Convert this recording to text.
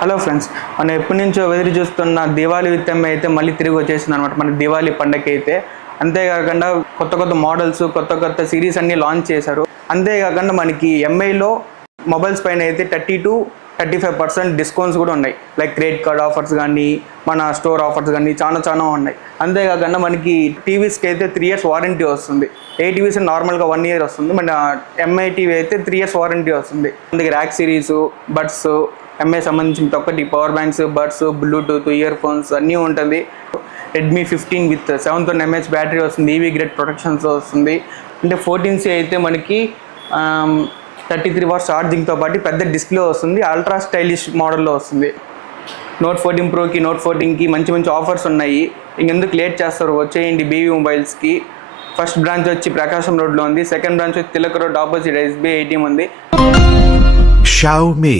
Hello friends, మనం ఎప్పటి నుంచో ఎదురు చూస్తున్న దివాళీ విత్ ఎంఐ అయితే మళ్ళీ తిరిగి వచ్చేసింది అనమాట. మన దివాళీ పండగకి అయితే అంతేకాకుండా కొత్త కొత్త మోడల్స్, కొత్త కొత్త సిరీస్ అన్నీ లాంచ్ చేశారు. అంతేకాకుండా మనకి ఎంఐలో మొబైల్స్ పైన అయితే 30-35% డిస్కౌంట్స్ కూడా ఉన్నాయి. లైక్ క్రెడిట్ కార్డ్ ఆఫర్స్ కానీ, మన స్టోర్ ఆఫర్స్ కానీ చాలా ఉన్నాయి. అంతేకాకుండా మనకి టీవీస్కి అయితే 3 years వారంటీ వస్తుంది. ఏ టీవీస్ నార్మల్గా 1 year వస్తుంది, మన ఎంఐ టీవీ అయితే 3 years వారంటీ వస్తుంది. అందుకే ర్యాక్ సిరీస్, బడ్స్, ఎంఐ సంబంధించిన ఒక్కటి power banks, buds, Bluetooth, ear phones అన్నీ ఉంటుంది. రెడ్మీ 15 విత్ 7,000 mAh బ్యాటరీ వస్తుంది. ఈవీ గ్రేడ్ ప్రొటెక్షన్స్ వస్తుంది. అంటే 14C అయితే మనకి 33 watts ఛార్జింగ్తో పాటు పెద్ద డిస్ప్లే వస్తుంది. అల్ట్రా స్టైలిష్ మోడల్లో వస్తుంది. నోట్ 14 ప్రోకి, నోట్ 14కి మంచి ఆఫర్స్ ఉన్నాయి. ఇంకెందుకు లేట్ చేస్తారు, వచ్చేయండి బీవీ మొబైల్స్కి. ఫస్ట్ బ్రాంచ్ వచ్చి ప్రకాశం రోడ్లో ఉంది. సెకండ్ బ్రాంచ్ వచ్చి Tilak road opposite SBI ATM ఉంది. Xiaomi